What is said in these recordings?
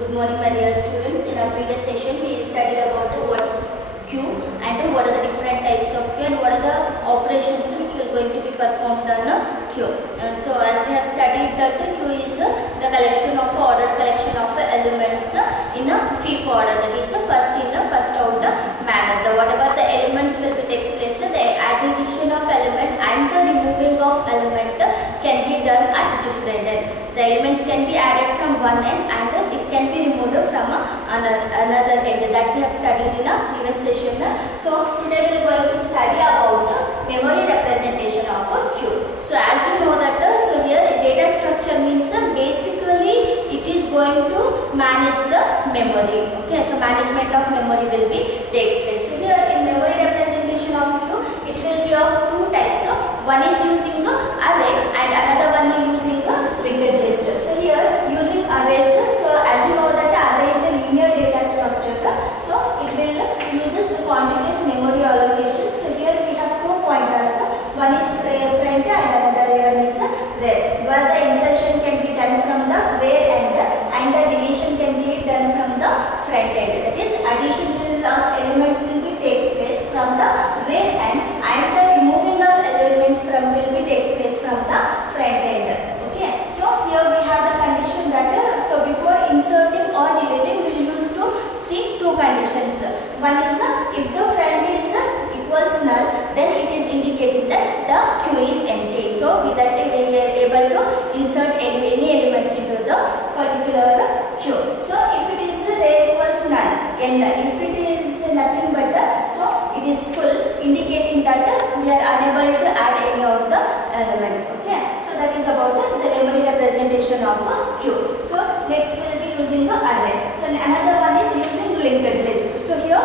Good morning, my dear students. In our previous session, we studied about what is queue and what are the different types of queue and what are the operations which are going to be performed on a queue. So, as we have studied that queue is the collection of ordered collection of elements in a FIFO order. That is first in a first out manner. Whatever the elements will be takes place, the addition of element and the removing of element can be done at different end. The elements can be added from one end and it can be removed from another end, that we have studied in a previous session. So today we are going to study about memory representation of a queue. So as you know that, so here data structure means basically it is going to manage the memory. Okay, so management of memory will be takes place. So here in memory representation of queue, it will be of two types. One is using array and another one is using linked list. So here using arrays, so as you know that array is a linear data structure, so it will uses the contiguous memory allocation. So here we have two pointers, one is front and another one is rear, where the insertion can be done from the rear end and the deletion can be done from the front end. That is addition of elements will be takes place from the rear end and the removing of elements from will be takes place from the front end. Okay, so here we have the condition that so before inserting or deleting we will use to see two conditions. One is if the front is equals null, then it is indicating that the queue is empty. So with that we are able to insert any elements into the particular queue. So if it is there equals null and if it is nothing but so it is full, indicating that we are unable to add any of the element. Okay, so that is about the memory representation of a queue. So next we will be using the array. So another one is using linked list. So here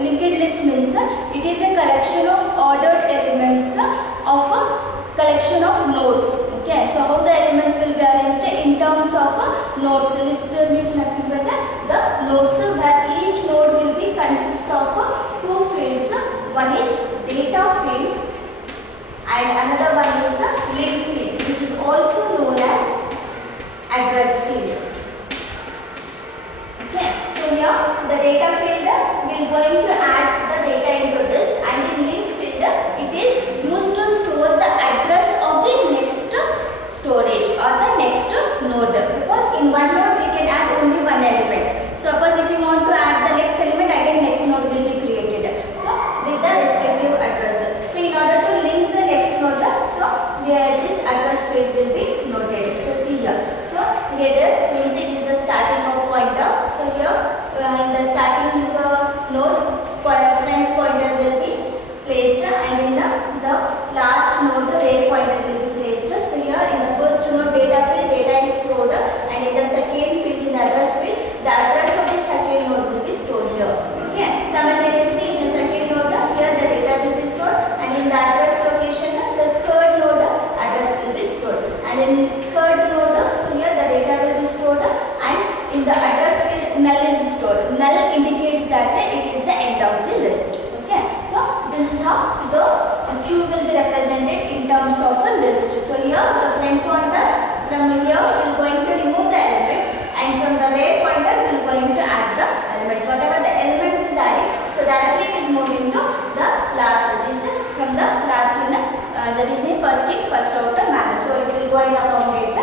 linked list means it is a collection of ordered elements of a collection of nodes. Okay, so how the elements will be arranged in terms of nodes. List means nothing but the nodes, where each node will be consist of two fields. One is data field and another one is link field, which is also known as address field. Okay, so here the data field will going to add the data into this, and in link field it is used to store the address of the next storage or the next node, because in one node we can add only one element. Suppose if you want to add the next element, again next node will be created, so with the respective address. So in order to link the next node, so where this address field will be noted. So see here, so header means it is the starting of pointer. So here in the starting node, front pointer will be placed, and in the last node the rear pointer will be placed. So here in the first node data field, data is stored, and in the second field, in the address field, the address of the second node will be stored here. Okay, simultaneously in the second node here the data will be stored, and in the address location the third node address will be stored, and in third node, so here the data will be stored, and in the address field null is stored. Null indicates that it is the end of the list. Okay, so this is how the queue will be represented in terms of a list. So here the front pointer, from here we are going to remove the elements, and from the rear pointer we are going to add the elements. Whatever the elements is added, so directly it is moving to the last. That is from the last in that is a first in first out manner. So it will go in accommodate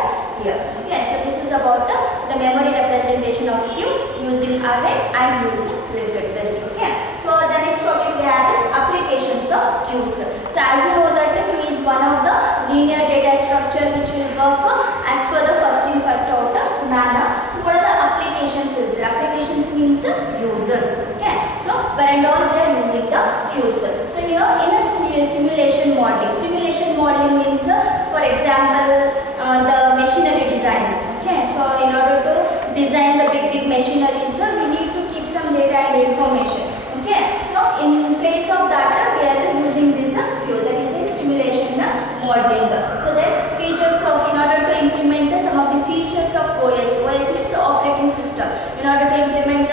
here. Okay, so this is about the memory representation of queue using array and using linked list. Okay, so the next topic we have is applications of queues. So as you know that queue is one of the linear data structure which will work as per the first in first out manner. So what are the applications will be? Applications means users. Okay, so where and all we are using the queues. So here in a simulation modeling. Simulation modeling means for example the machinery designs. Okay, so in order to design the big machineries, we need to keep some data and information. Okay, so in place of that we are using this queue, that is in simulation modeling. So then features of, in order to implement some of the features of OS means the operating system. In order to implement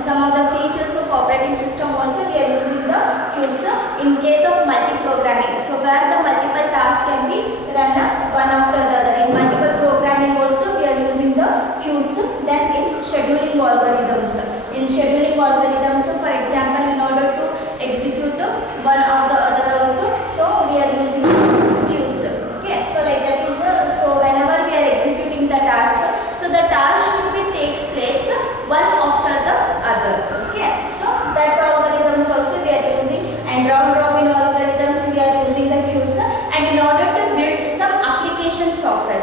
some of the features of operating system also we are using the queues in case of multi-programming. So where the multiple tasks can be run one after the other. In multiple programming also we are using the queues. Then in schedule scheduling algorithms. In scheduling algorithms, for example, in order to execute one or the other also, so we are using queues. Okay, so like that is so whenever we are executing the task, so the task should be takes place one after the other. Okay, so that algorithms also we are using, and round robin algorithms we are using the queues. And in order to build some application softwares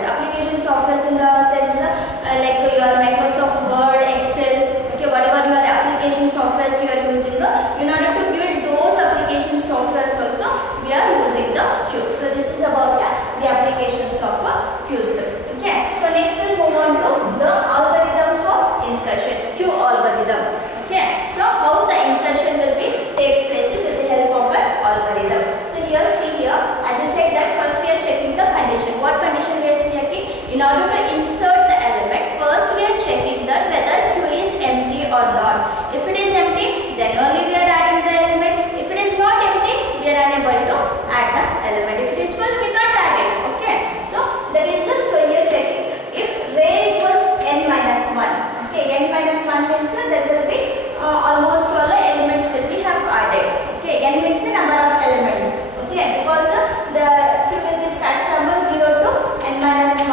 in the sense like your Microsoft Word, Excel, okay, whatever your application softwares you are using, in order to build those application softwares also we are using the queue. So this is about the applications of queues. Okay, so next we'll move on to the algorithm for insertion, queue algorithm. Okay, so how the insertion will be takes place with the help of an algorithm. So here, see here, as I said that first we are checking the condition. What condition we are checking? In order to insert the element, first we are checking that whether queue is empty or not. If it is empty, then only we are adding the element. If it is not empty, we are unable to add the element. If it is full, we can't add it. Okay, so that is it. So here checking if ray equals n minus 1. Okay, n minus 1 means there will be almost all the elements will be have added. Okay, n means the number of elements. Okay, because the queue will be start from 0 to n minus 1.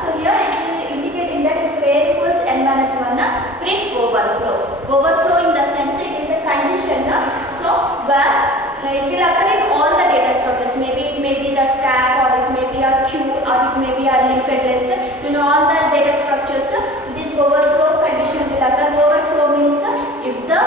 So here it will indicating that if ray equals n minus 1, print overflow. Overflow in the sense it is a condition. So where it will occur in all the data structures. Maybe it may be the stack, or it may be a queue, or it may be a linked list. In all the data structures, this overflow condition will occur. Overflow means if the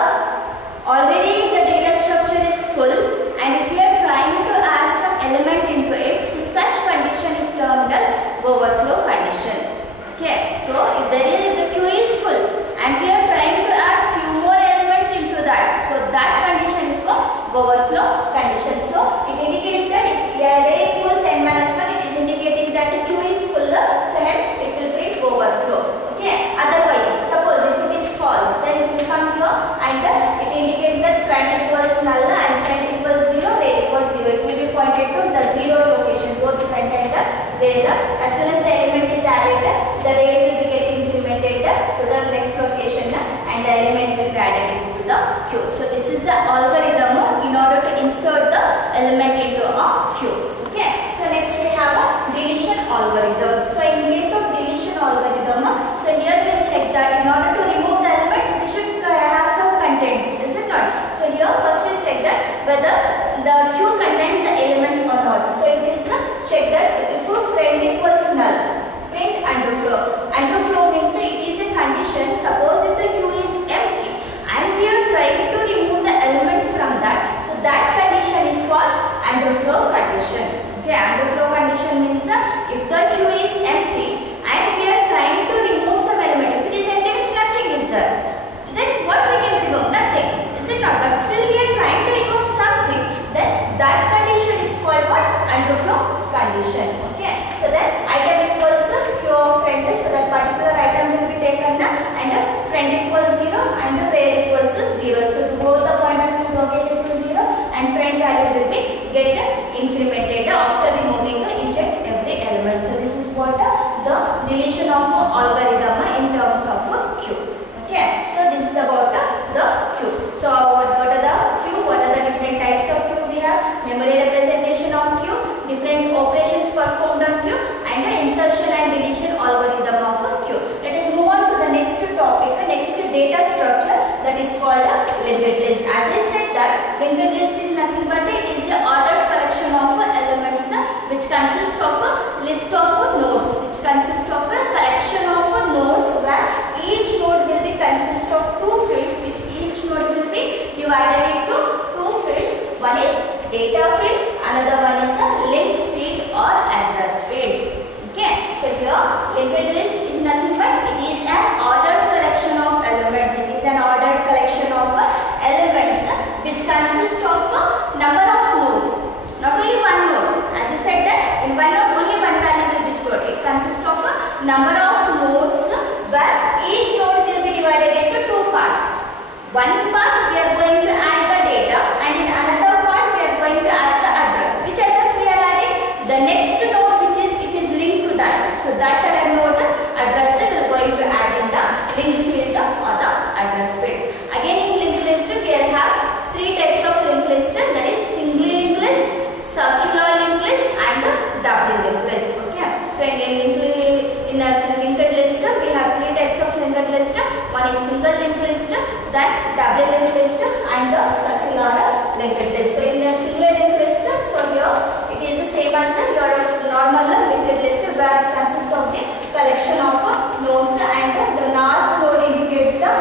already the data structure is full, and if we are trying to add some element into it, so such condition is termed as overflow condition. Okay, so if the queue is full and we are trying to add few more elements into that, so that condition is for overflow condition. So it indicates that if array equals n minus 1, it is indicating that the queue is full, so hence it will print overflow. Okay, otherwise suppose if it is false, then it will come here and it indicates that front equals null and front equals 0, rear equals 0. It will be pointed to the 0 location, both front and the rear. As soon as the element is added, the rear will be getting implemented to the next location and the element will be added into the queue. So this is the algorithm in order to insert the element into a queue. Okay, so next we have a deletion algorithm. So in case of deletion algorithm, so here we will check that in order to remove the element, we should have some contents, is it not? So here first we will check that whether the queue contains the elements or not. So it is check that if friend equals null, print underflow. Underflow means it is a condition. Suppose if the queue is empty and we are trying to remove the elements from that, so that condition is called underflow condition. Okay, underflow condition means if the queue is empty and we are trying to remove some element. If it is empty means nothing is there. Then what we can remove? Nothing, is it not? But still we are trying to remove something. Then that condition is called what? Underflow condition. Okay, so then item equals queue of friend, so that particular item will be taken and friend equals 0 and rear equals 0. So both the pointers will be located to 0 and friend value will be get incremented after removing each and every element. So this is what the deletion of algorithm in terms of queue. Okay, so this is about the queue. So what are the queue? What are the different types of queue we have? Memory representation of queue, different operations performed on queue, and the insertion and deletion algorithm of queue. Let us move on to the next topic, the next data structure, that is called a linked list. As I said that linked list is nothing but it is a ordered collection of elements which consist of a list of nodes, which consist of a collection of nodes where each node will be consist of two fields, which each node will be divided into two fields. One is data field, another one is a link field or address field. Okay, so here linked list is nothing but it is an ordered collection of elements. It is an ordered collection of elements which consist of a number of nodes. Not only one node. As I said that in one node only one value will be stored. It consists of a number of nodes where each node will be divided into two parts. One part we are going to add the data and in another part we are going to add the address. Which address we are adding? The next node which is it is linked to that. So that node address we are going to add in the link field address field. Again in linked list we have three types of linked list, that is singly linked list, circular linked list and doubly linked list. Okay, so in a linked list we have three types of linked list. One is single linked list, then doubly linked list and the circular linked list. So in a single linked list, so here it is the same as your normal linked list where it consists of the collection of nodes and the last node indicates the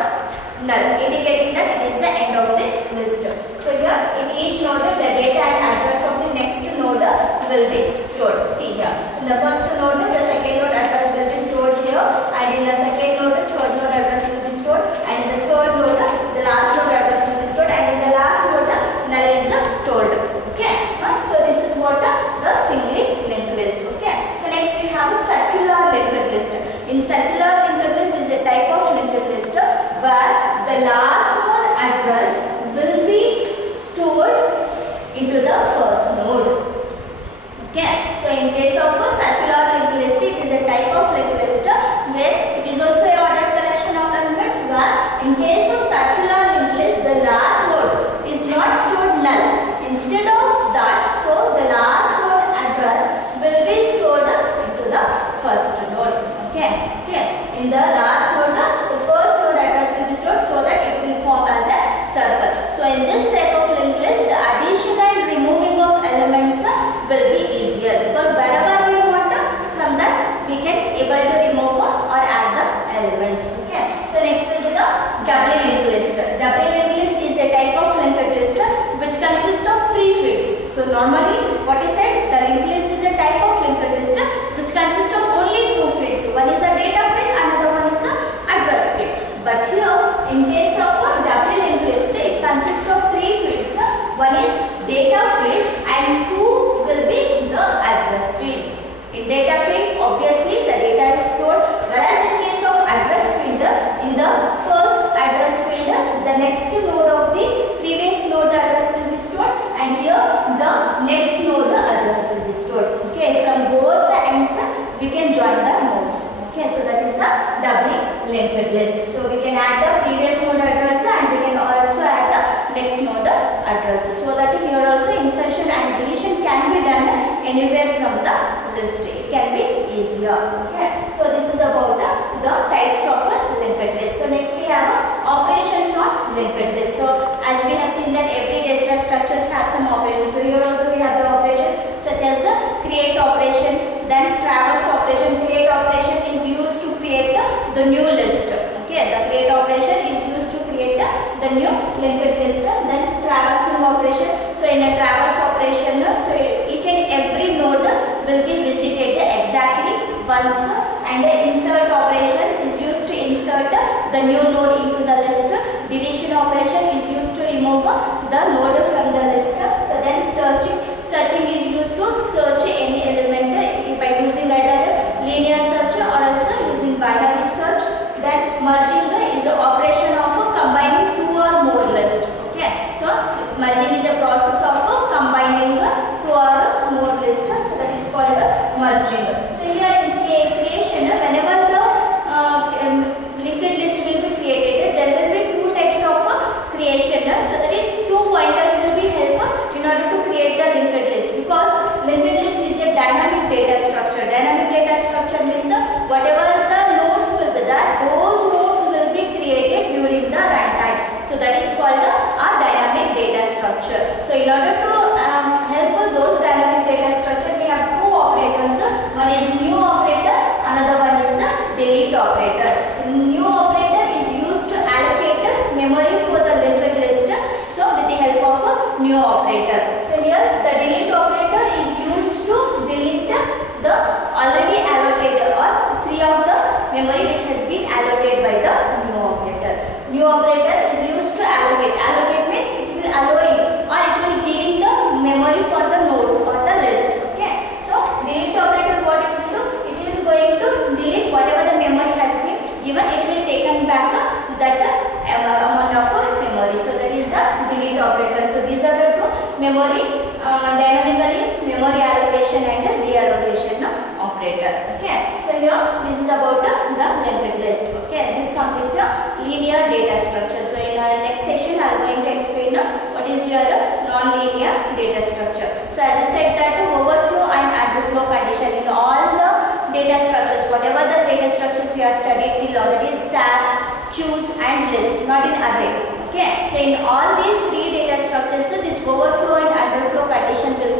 null, indicating that it is the end of the list. So here in each node the data and address of the next node will be stored. See here, in the first node the second node address will be stored here, and in the second node the third node address will be stored, and in the third node the last node address will be stored, and in the last node null is stored. Okay, so this is what the singly linked list. Okay, so next we have a circular linked list. In circular linked list is a type of linked list where the last node address will be stored into the first node. Okay, so in case of a circular linked list, it is a type of linked list where it is also a ordered collection of elements, where in case of circular linked list the last node is not stored null. Instead of that, so the last node address will be stored into the first node. Okay, in the last node the first node address will be stored so that it will form as a circle. So in this type of linked list the addition and removing of elements will be easier, because wherever we want from that we can able to remove or add the elements. Okay, so next will be the doubly linked list. Doubly linked list is a type of linked list which consists of three fields. So normally what is said, the linked list is a type of linked list which consists of only two fields. One is a data field, another one is a address field. But here in case of a doubly linked list it consists of three fields. One is data field and two will be the address fields. In data field obviously the data is stored, whereas in case of address field, in the first address field the next node of the previous node address will be stored, and here the next node address will be stored. Okay, from both the ends we can join the nodes. Okay, so that is the doubly linked list. So we can add the previous node address and we can also add the next node address, so that here also insertion and deletion can be done anywhere from the list. It can be easier. Okay, so this is about the types of linked list. So next we have operations on linked list. So as we have seen that every data structures have some operations. So here also we have the operation such as the create operation, then traverse operation. Create operation is used to create the new list. Okay, the create operation is used to create the new linked list. Then traversing operation. So in a traverse operation, so each and every node will be visited exactly once, and the insert operation is used to insert the new node into the list. Deletion operation is used to remove the node from the list. So then searching is used to search any element by using either linear search or also using binary search. Then merging is the operation of combining two or more lists. Okay, so merging is a process of combining two or more lists. So that is called merging. So here in creation, whenever the linked list will be created, there will be two types of creation. So that is two pointers will be helpful in order to create the linked list, because linked list is a dynamic data structure. Dynamic data structure means whatever the nodes will be there, those nodes will be created during the runtime. So that is called a dynamic data structure. So in order to help those dynamic data structure, we have two operators. One is new operator, another one is delete operator. New operator is used to allocate memory for the linked list. So with the help of a new operator. So here the delete operator is used to delete the already allocated or free of the memory which has been allocated by the new operator. New operator is used to allocate. Allocate means it will allowing or it will giving the memory for the nodes or the list. Okay. So delete operator, what it will do? It will going to delete whatever the memory has been given. It will taken back that amount of memory. So that is the delete operator. So these are the two memory dynamically memory allocation and reallocation operator. Okay. So here this is about the linked list. Okay. This completes your linear data structure. I am going to explain what is your non-linear data structure. So as I said that the overflow and underflow condition in all the data structures, whatever the data structures we have studied till now, that is stack, queues and list, not in array. Okay, so in all these three data structures, this overflow and underflow condition will